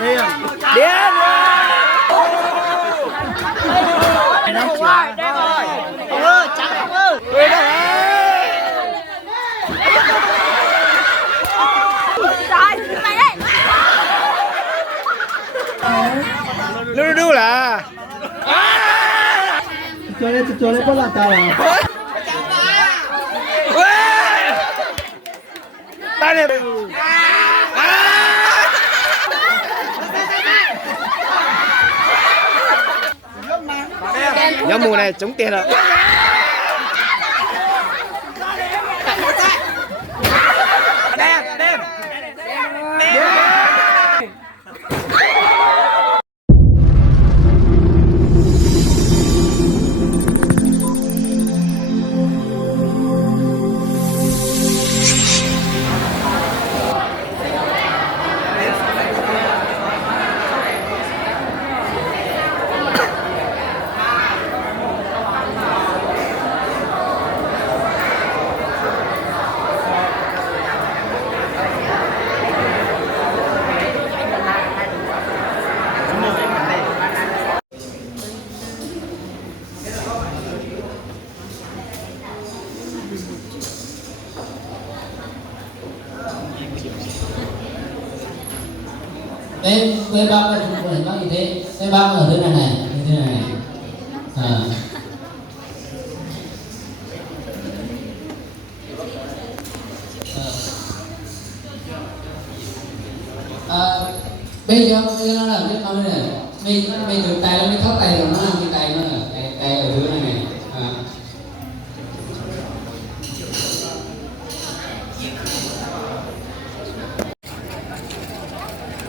Điên. Điên. Nó chả. Ông ơi, chặt ông ơi. Rồi, mày đây. Lu du là. Chơi lên có là tao à. Ta này. Nhóm mùa này trúng tiền rồi. Quê bác là chụp hình bác như thế. Quê bác ở đây này như thế này. Bây giờ nó làm cái con này. Mình dùng tay nó mới thoát tay rồi nó làm cái tay nó là tay ở dưới này này.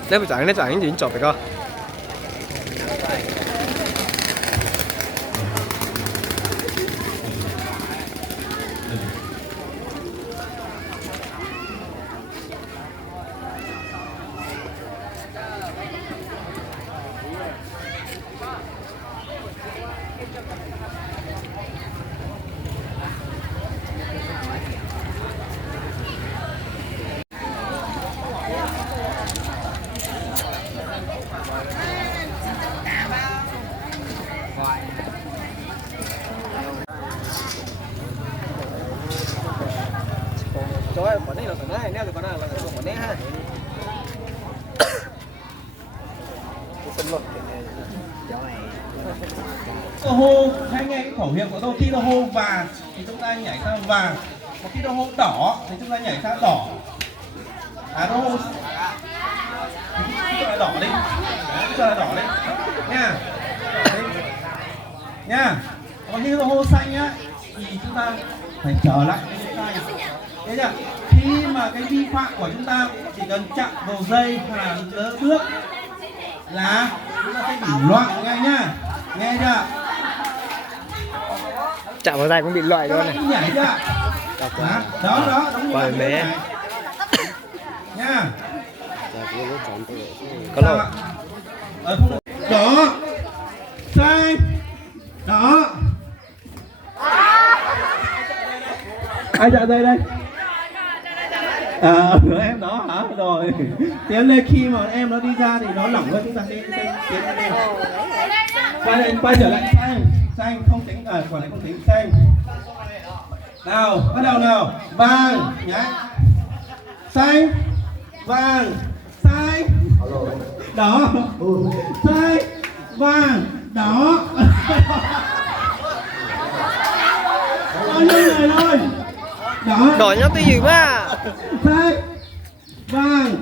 Nếu mà chọn gì chọn phải coi. Trời, quả này là quả này, neo thì quả này là quả này ha. Tôi hô, hãy nghe cái khẩu hiệu của tôi. Khi tôi hô vàng thì chúng ta nhảy sang vàng, và khi tôi hô đỏ thì chúng ta nhảy sang đỏ. Tôi hô cho là đỏ đi, cho là đỏ đi nha, nha. Còn khi tôi hô xanh á thì chúng ta phải trở lại cái tay. Thế chưa? Khi mà cái vi phạm của chúng ta chỉ cần chạm vào dây hoặc là đỡ bước là chúng ta sẽ bị loạn ngay nhá, nghe chưa? Chạm vào tay cũng bị loại luôn này. Nhảy chưa? Đó đúng rồi mẹ nha. có lỗi. Đỏ xanh đỏ. Ai chạm dây đây? Em đó hả? Rồi tiến lên, khi mà em nó đi ra thì nó lỏng lên, chúng ta sẽ tiến lên. Quay trở lại xanh không tính, còn lại không tính xanh. Nào bắt đầu nào. Vàng nhá, xanh vàng xanh đỏ xanh vàng đỏ. Bao nhiêu người thôi. Đỏ nhá cái gì mà xanh vàng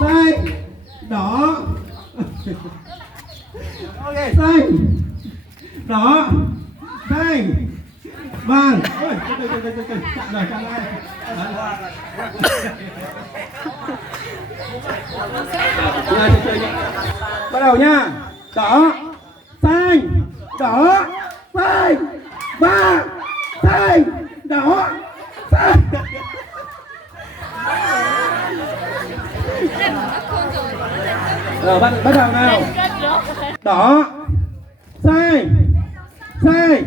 xanh đỏ. Ok, xanh đỏ xanh vàng. Ôi chạm rồi, chạm lại. Bắt đầu nha. Đỏ xanh đỏ xanh vàng xanh đỏ xanh. Rồi bắt đầu nào. Đỏ xanh xanh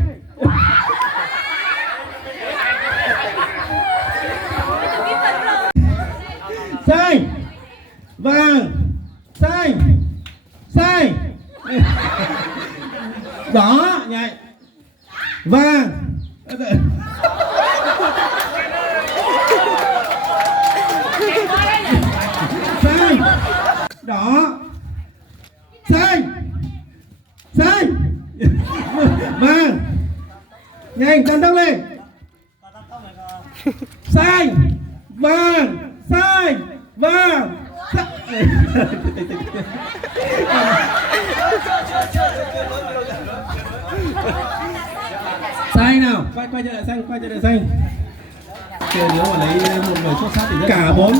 xanh vàng xanh xanh đỏ nhảy vàng xanh đỏ xanh xanh vàng nhanh tăng tốc lên xanh vàng xanh vàng xanh nào quay trở lại xanh xanh nếu mà lấy một người xuất sắc thì cả 4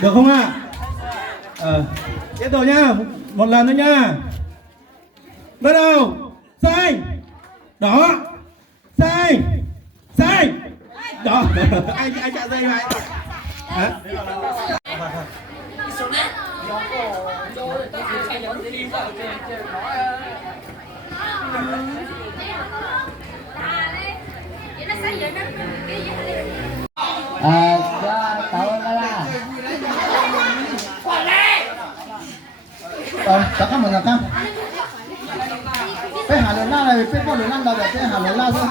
được không ạ? Tiếp tục nhá, một lần nữa nhá. Bắt đầu. Xanh đỏ xanh xanh đỏ anh chạm dây vậy hả? Cho tao la chắc không mình làm cam cái hà lớn la này cái con lớn đâu cái hà lớn la thôi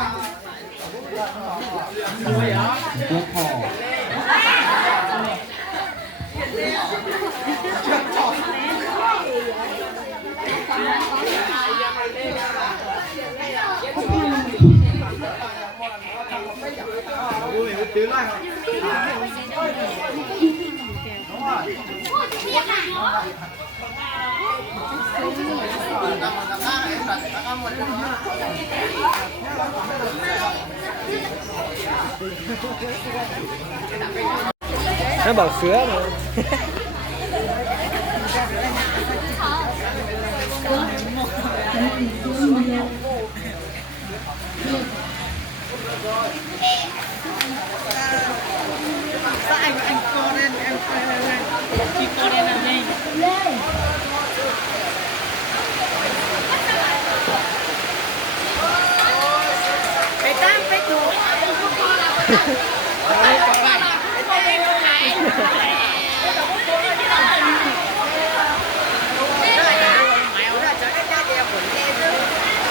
Nó bảo sứa mà.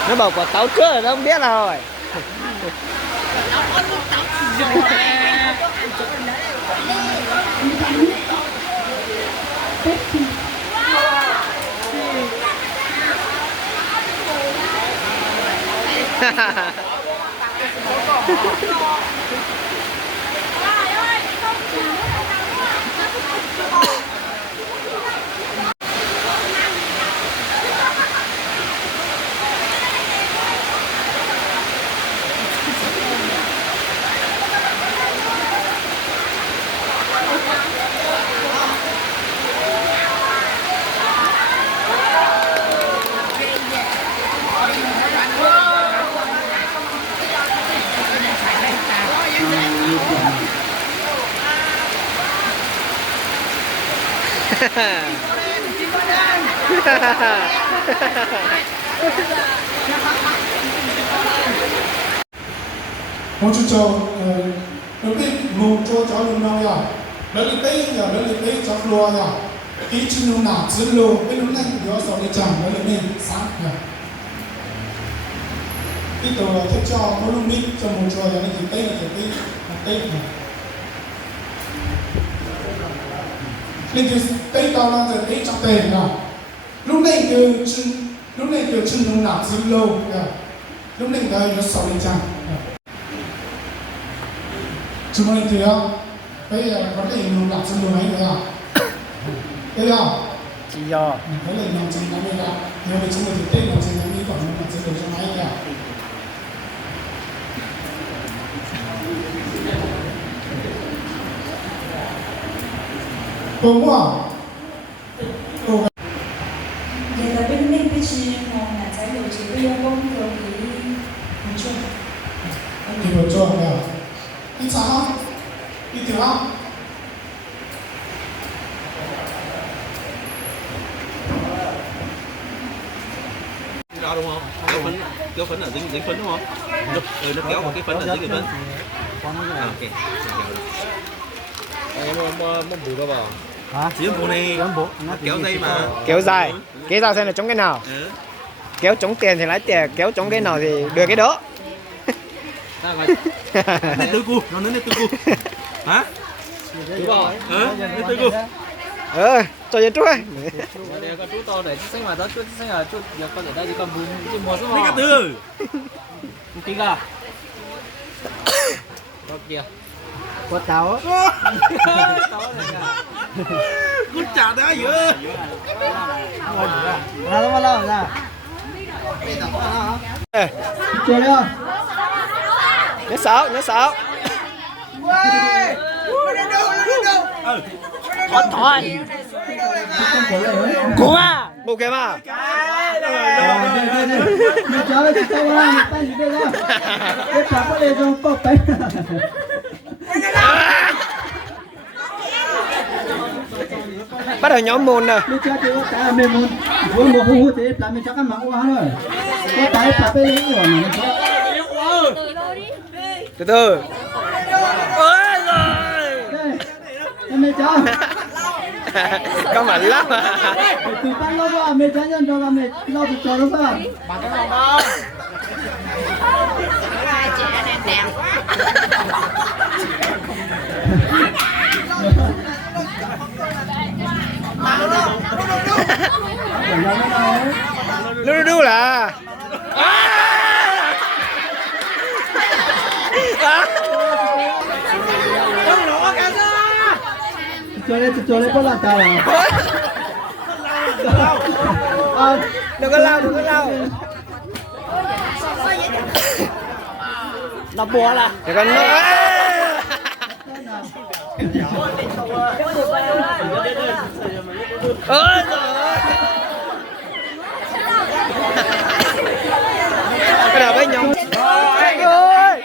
Nó bảo quả táo cưa là nó không biết rồi. một chút cho đầu tiên ngủ cho lưng nào ya đó là cái cho lùa ya cái chân lưng nào chân lùa cái lưng này nó sau này chẳng đó là nên sáng ya cái tổ thích cho một lưng mít cho một cho ya cái tay nên cái tao là cái trong tay nào lúc này từ chân lưng nào chân lùa ya lúc này đây nó sau này chẳng chúng mình thì bây giờ có thể dùng làm chân đồ này được không? Được không? Chỉ do có thể làm chân này được. Nhưng mà chúng mình thì tên làm chân này còn làm chân đồ cho máy kìa. Đúng không? Vậy là bên mình bây giờ là trái điều chỉ bây giờ không được thì một chút. Thì một chút kìa. Đi sao? Đi tiểu không? Đó đúng không? Kéo phấn ở dính phấn đúng không? Nó kéo vào cái phấn ở dính cái phấn. Ok. Em muốn bù đâu vào. Chỉ bộ này nó kéo dây mà. Kéo dài xem là chống cái nào. Kéo chống tiền thì lấy tiền, kéo chống cái nào thì đưa cái đó. Này tư cu, nó đến đây tư cu. Hả? Đúng rồi. Đến tư cu. Cho dân chú ơi. chú to để sinh hoạt đó, chú sinh hoạt chú giờ con ở đây thì con vui mua số Đi cả tư. tí cả. Có kìa. Quất táo á. Cứ chả đã dữ. Ra. Chơi đâu? Nhớ sợ. Cố à. Bộ kìa mà. Bắt đầu nhóm môn nè. Từ từ. Ôi rồi. Có mạnh lắm à. Từ ban lâu rồi mẹ cha nhân cho mẹ lâu từ cho nó sao? Bạn cái nào đâu? Đu là. Cho lên có là chào à? Đừng có lao. Nó bùa là. Để con nó. Ôi giời. Cái nào với nhau? Ôi.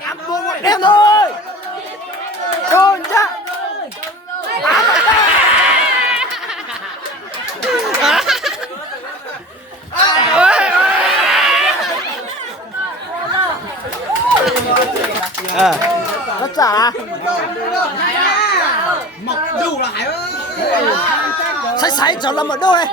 Cắm buông một đêm thôi. Con cha. Nó trả. Mọc đủ lại. Sấy cho lâm ở đâu đây?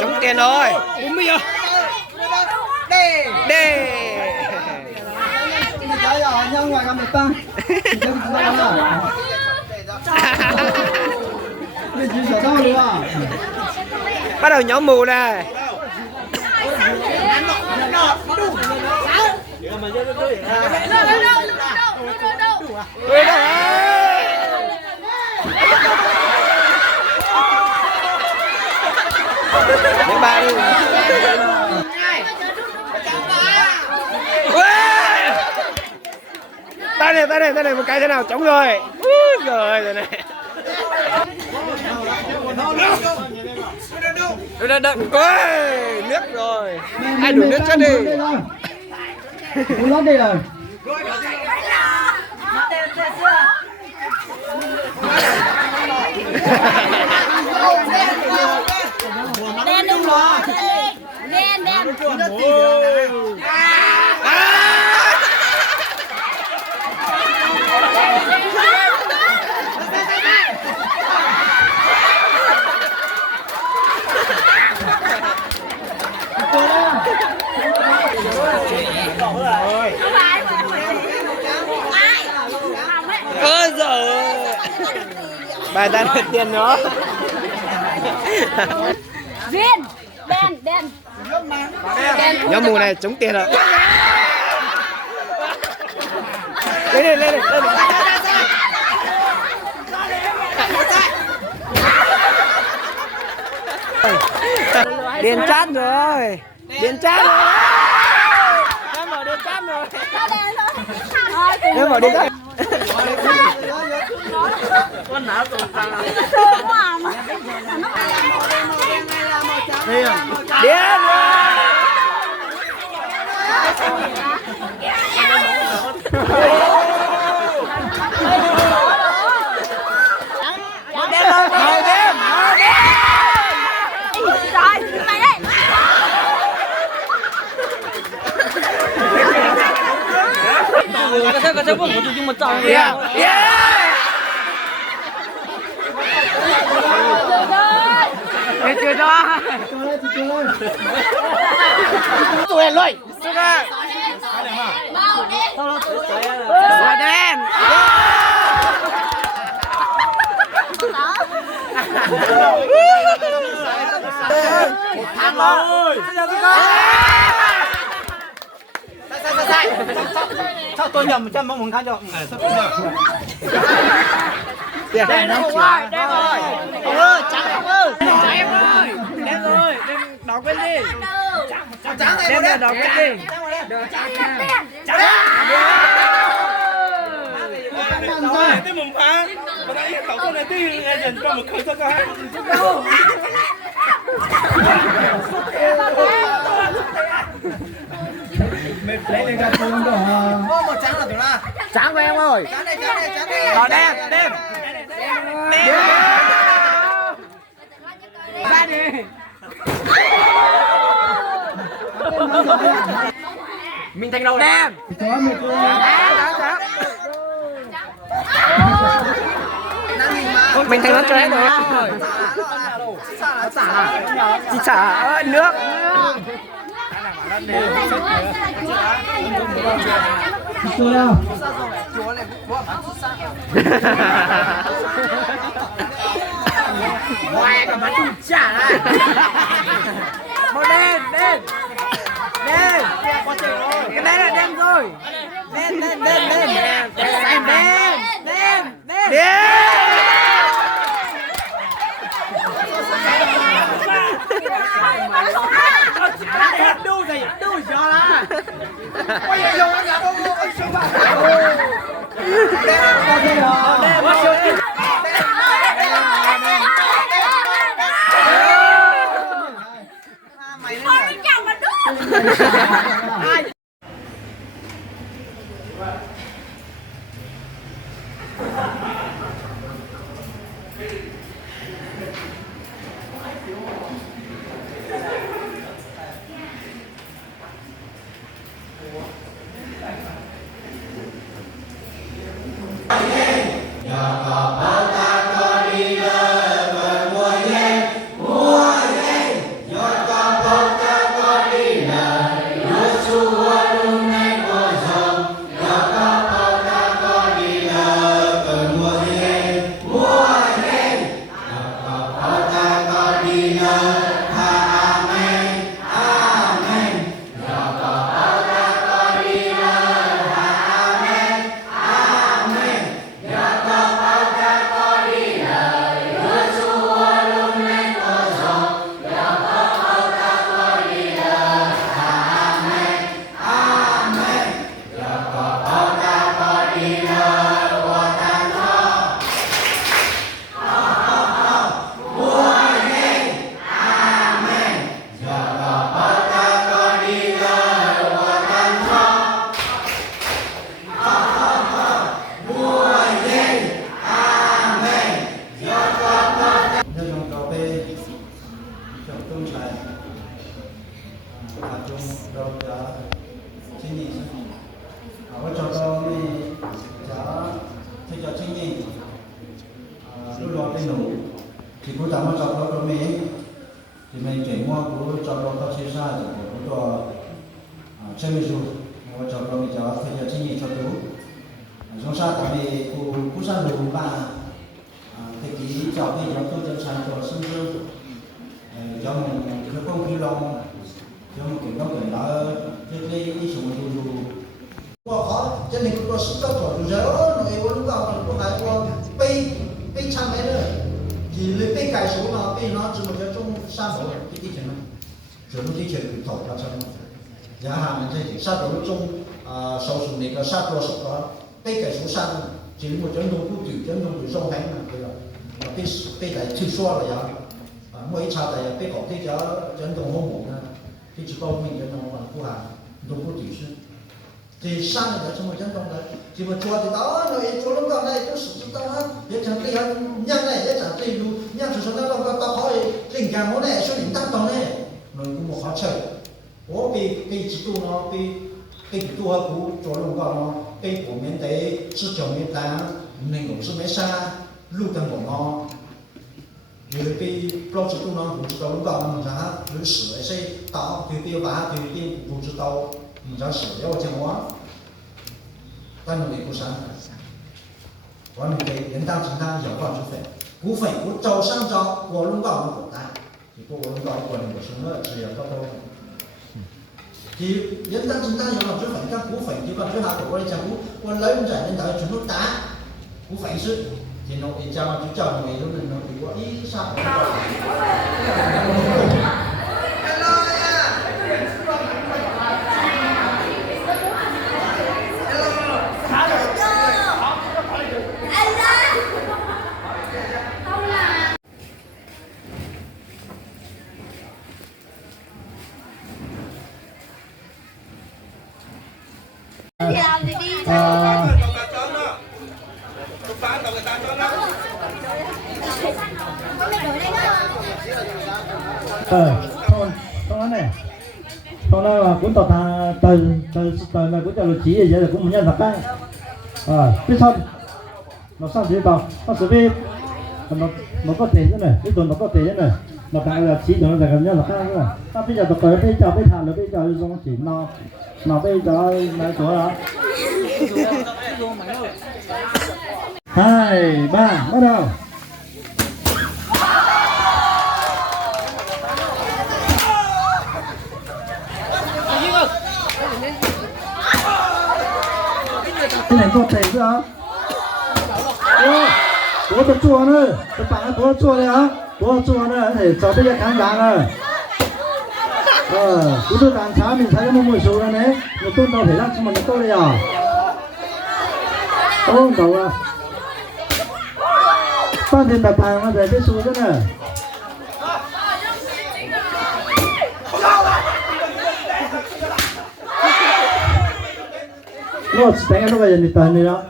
Chống tiền rồi. Uống bây giờ. Đê. Nhau ngoài cầm được tăng. Mình chỉ sợ đau đúng không? Bắt đầu nhóm mù này. Những ba đi. Tay này một cái thế nào chống rồi. Rồi này. Ôi, nước rồi. Ai đổ nước cho đi. Uống lót đi rồi. Đen đúng rồi. Đen. Ôi giời. Bài ta được tiền nó. Viên. Đen. Nhóm mù này chống tiền rồi. Lên đi. Điện chat rồi. Em mở điện chat rồi. Em mở điện chat. Con não tụt tăng. Điện. Đen. trọng điểm. Hết chưa đó. Tụi lôi. Màu đen. Màu đen. Thằng rồi. Sai. Sao tôi nhầm chân mong muốn than cho. Đen rồi, đen rồi. Ông ơi, trắng ông ơi. Em ơi. Đen rồi, đọc bên đi. Trắng này đen rồi, đọc bên đi. Trắng. Tới mùng phá, mà đã hiện cậu con này tí dành cho một khởi cho các hai. Mệt lấy lên ra con đó. Một trắng là tưởng là. Trắng của em ơi. Trắng đây. Đỏ đen. Ra đi. Mình thành đầu đen. Chó mệt rồi. Mình thành nó trái rồi. Chị xả nước. Tôi đâu? Ngoài cả bắn chung chả lại. Màu đen. Cái đấy là đen rồi. Đen. Em đen. Đu cho là. Quay lại dùng anh là bông anh xuống vào. Thôi đi chào mà đúng. Thì cô tạm cho nó có mấy thì mình chuyển qua của cho nó có xe xa thì của nó chơi mình rồi mà cho nó mình cho phải cho chính cho tú trong xa tại vì cô sang đồ ba thì kỹ cho cái nhóm tôi chân sang cho sinh dương cho mình cái không khí long cho mình kiểu nó kiểu đó cái số một dù qua khó cho nên có sức cấp rồi giờ nó ấy lúc nào mình có phải qua pay trăm mấy nữa thì lấy pay cái số mà pay nó chỉ một cái trong sang bộ cái chuyện này rồi một cái chuyện thổi ra cho nó giá hàng này thì sát đầu trong sau số này có sát đồ số đó pay cái số sang chỉ một chấn động của tiểu chấn động của sông hành mà cái là pay cái chưa xóa rồi giá mỗi cha tại pay có cái giá chấn động hông một cái chỉ có mình chấn động là của hàng động của tiểu sư thì sang là trong một chấn động đấy chỉ một chùa thì đó rồi chùa lúc đó này tôi sử dụng tao để chẳng tiền nhân này để chẳng tiền luôn nhân sử dụng tao tao hỏi tình cảm món này số điểm tăng tao này rồi cũng một khó chơi bố vì chỉ tu nó vì tu hợp của chùa lúc đó nó cái của miền tế sự chồng miền ta nên cũng sự mấy xa lưu tâm của nó như cái pro sự tu nó cũng chỉ tàu lúc đầu mình ra lưu sử ấy xây tạo từ tiêu bá từ tiêu cũng chỉ tàu mình ra sử yếu chẳng quá ta mình để cố sáng và mình cái đến tăng chúng ta hiểu vào cú phải cú trâu sang cho của lúc đầu nó của ta thì cô lúc đầu của mình của chúng nó chỉ là có thôi thì đến tăng chúng ta hiểu vào phải các cú phải chứ còn cái nào của đây chẳng cú còn lấy mình giải lên tới chúng nó tá cú phải sức thì nó thì cho chú chồng này lúc này nó thì có ý sao làm gì đi Thôi này thôi là cũng tao từ này cũng cho là chỉ vậy là cũng muốn nhận thật đấy biết sao nó sao thế tao nó sẽ biết nó có thể thế này cái tuần nó có thể thế này nó đại là chỉ nó là cảm nhận là khác nữa ta bây giờ tao tới bây giờ bây thằng nó bây giờ dùng chỉ nó bây giờ này chỗ đó 2, 3 bắt đầu cái này có thể chứ hả? Bố tập chùa nữa, tập bạn bố chùa đấy hả? Bố chùa nữa, để cho bây giờ khán giả rồi. Cứ tôi tànช้า mình thấy một mùi số này đấy, một tôn tàu thể lắc cho mình tôi đây à? Không đâu à? Sao thì tập hàng nó để cái số thế này? nó đánh nó bây giờ thì tần này đó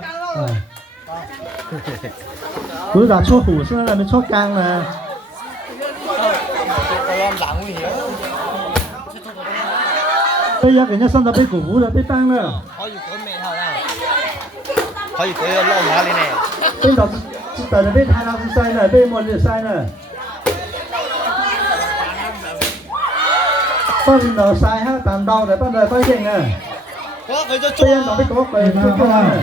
cứ giả chua hủ xưa là mình chốt căng là bây giờ cái nhà sân đã bị cổ vũ là bị tăng nữa bây giờ tần là biết hai năm sai này bây một điều sai này phân nó sai ha tàn đau để bắt đầu phải chỉnh này bây giờ nó biết có về chốt căng này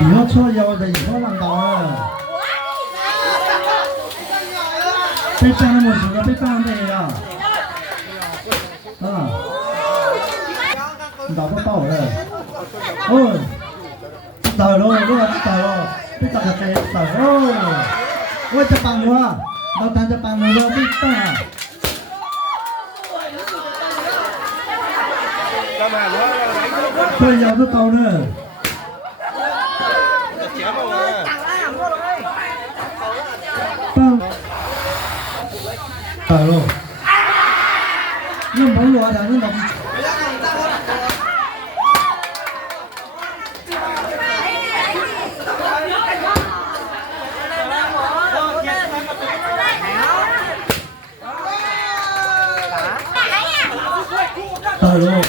nó cho dầu thì nó làm đầu à biết tăng một số biết tăng đây à đầu có to rồi ôi tờ rồi đúng không tờ rồi biết tăng là cái tờ ôi ôiจะปังnữa đầu tăngจะปังnữa biết tăng tôi giờ tôi tàu nữa tờ luôn nhưng bóng lúa là nó đóng tờ luôn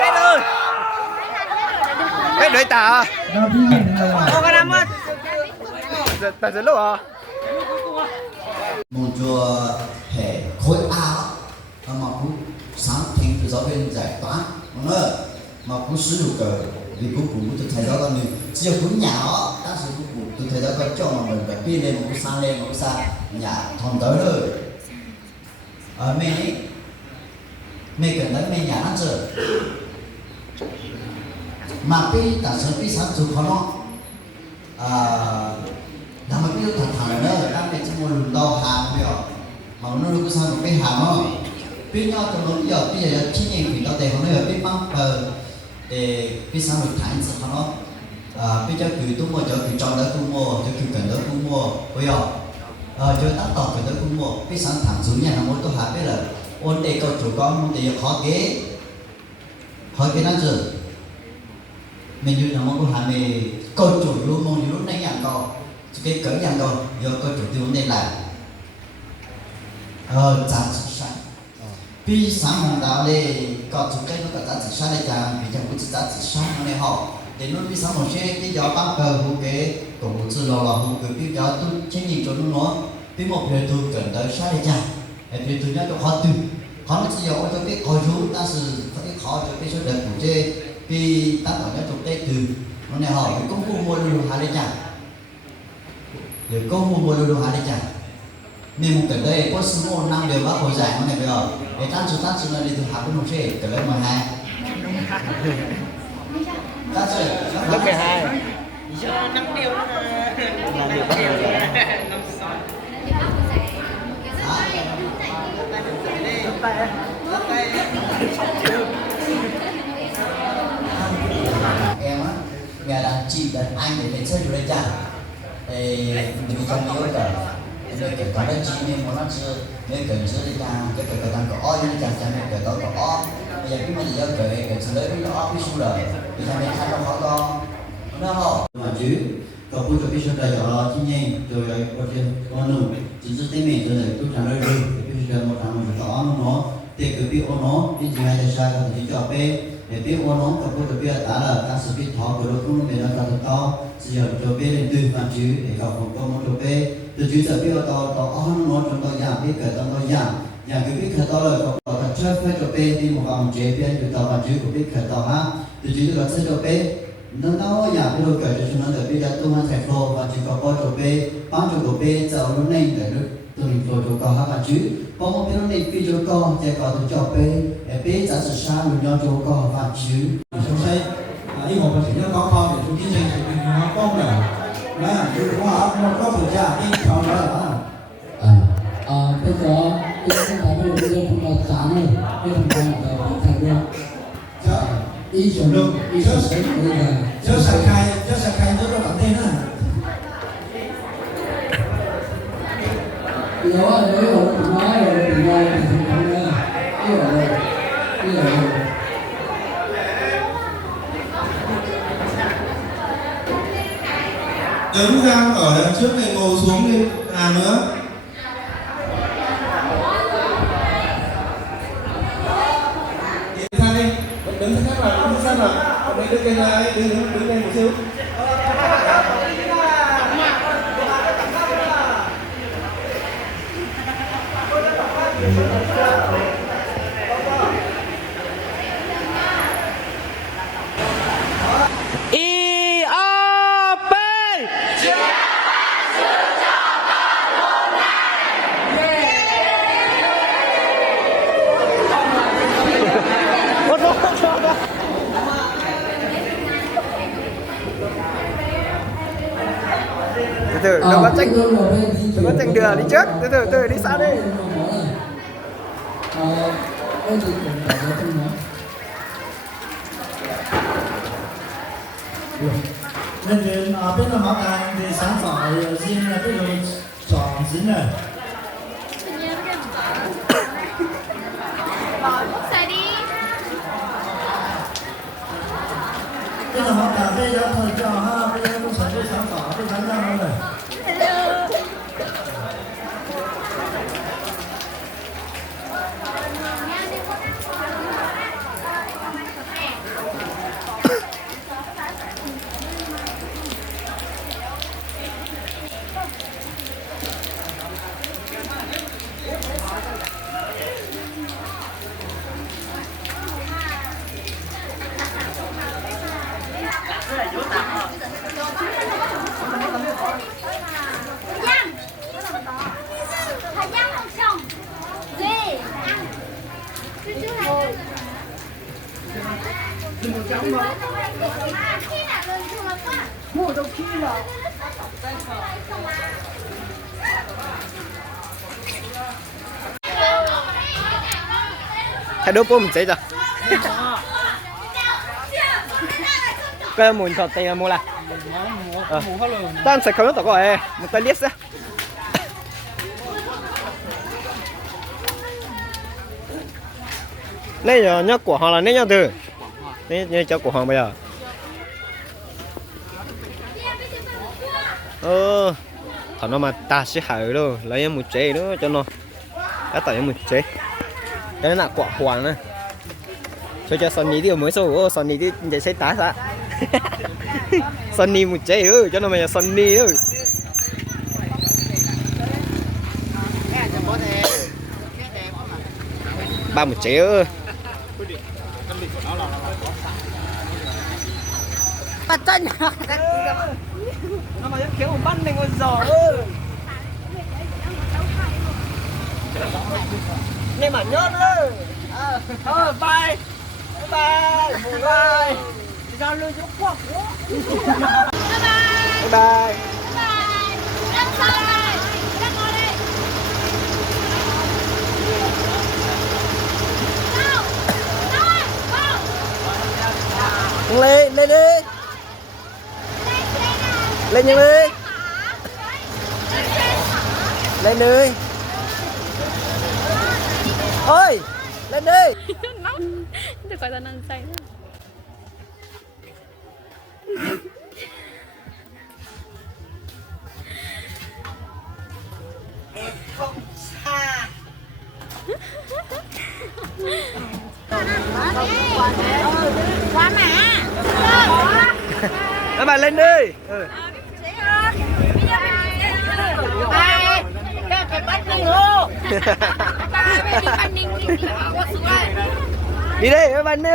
Hết rồi cái đuổi tà không có năm á tại sao lúc à một chùa hệ khối A mà cũng sáng thành từ giáo viên giải toán mà cũng sử dụng cái vì cũng từ thầy giáo là mình chỉ cũng nhỏ ta sử dụng từ thầy giáo có cho mà mình phải pin lên một cái sang lên một cái sang nhà thòng tới rồi mình cần đến mình nhà nó chơi mà pi ta sử pi sáng chụp khó nó làm cái pi thật thẳng nữa đang để cho một đo hàng bây giờ mà nó cứ sang một cái hàng không biết nhau từ lúc giờ bây giờ chính những việc đó để họ nói biết mắc để biết sao được thành sự họ bây giờ cứ tu mua cho cứ chọn đó tu mua cho cứ cần đó tu mua bây giờ cho tác tỏ cần đó tu mua biết sáng thẳng xuống nhà nó tôi hỏi biết là ôn đề câu chủ con ôn đề khó kế nó gì mình như là mong có hỏi mình câu chủ luôn mong lúc này nhận câu cái cỡ nhận câu giờ câu chủ tiêu vấn đề là giá trị sai vì sáng hôm đó để có chủ cái nó có giá trị sai đây chàng vì chẳng có giá trị sai nó này họ để nó vì sáng một xe cái gió băng cờ hú cái cổ một sự lò hú cái vì gió tôi chính nhìn cho nó vì một người tôi cần tới sai đây chàng vì tôi nhớ cho họ từ họ nó chỉ gió cho cái khó rú ta sự cái khó cho cái số đẹp của chê vì ta bảo nhớ chụp đây từ nó này họ cái công phu mua đồ hà đây chàng để công phu mua đồ hà đây chàng mình một cái đây có số môn năm đều bác hồi giải nó này bây giờ để tăng số là đi từ học cũng chơi cái lớp 12 lớp 12 5 điều em á nhà đàn chị đàn anh để lấy chơi đây chàng thì mình trong nhớ cả nên cái đó chị nên muốn nó chưa nên cần chưa đi chàng cái đang có oi nên chàng chàng cái đó có oi bây giờ cái mình giờ cái sự lấy cái đó cái số đời thì chàng nên khai nó khó to nó họ mà chứ còn bây giờ cái số đời đó chị nhiên rồi có chuyện con nụ chỉ giúp tên mình rồi tôi trả lời rồi cái số đời một thằng một đó nó thì cái biết nó cái gì hay là sai thì cho bé để biết nó còn bây giờ biết đã là các sự biết thọ của nó cũng mình đang làm to giờ cho bé lên từ mà chứ để gặp một con một bé từ chứ giờ biết to nó chúng tôi giảm biết cái tôi giảm cái biết cái to là có cái chơi phải cho bé đi một vòng chế bé từ to mà chứ cũng biết cái to ha từ chứ là sẽ cho bé nó giảm cái đồ cởi cho chúng nó để bây giờ tôi ăn thành phố và chỉ có bao cho bé bao cho của bé giờ nó nên để nó từng rồi cho con mà chứ có một cái này phi cho con thì có tôi cho bé giả sử sao mình cho con và chứ chúng xây ý một là chỉ có con để chúng kinh doanh thì mình nó con là đúng không nó có phụ gia đi sau đó là bây giờ cái này bây giờ không là sáng rồi bây giờ không là thành luôn ý chuẩn luôn ý chuẩn đấy bây giờ chớ sạc khai rất là bản tên á nếu mà nói rồi thì không nói thì không nghe ý rồi đứng ra ở đằng trước này ngồi xuống đi nữa sang đi đứng sát vào đứng cái này đứng đây một xíu từ đừng có tranh đường đi trước từ đi xa đi nên đến bên là mắc ăn thì sáng phải riêng là cái đồ chọn dính này bây giờ mắc ăn bây giờ thời cho ha bây giờ cũng phải sáng phải cái sáng ra này hai đứa bố mình chế rồi cái muốn cho tiền mua là tan sạch không nó tao gọi một tay liếc ra này giờ nhá của họ là này nhá từ này cho của họ bây giờ thằng nó mà ta sẽ hại đâu lấy một chế nữa cho nó đã tải một chế cái là quả hoàng này cho Sunny thì mới số Sunny thì để xây tá ra Sunny một chế nữa cho nó mày Sunny nữa ba một chế nữa Bắt chân nó mà kéo một bắn này còn giò nên mà nhớ nữa bye bye bye ra lưu chỗ quắc bye bye lên lên đi lên nhanh đi lên đi ơi lên đi Itu kasanan saya. Quá mà. Các bạn lên đi. Phải bắt đi hô. Đi đi các bạn đi.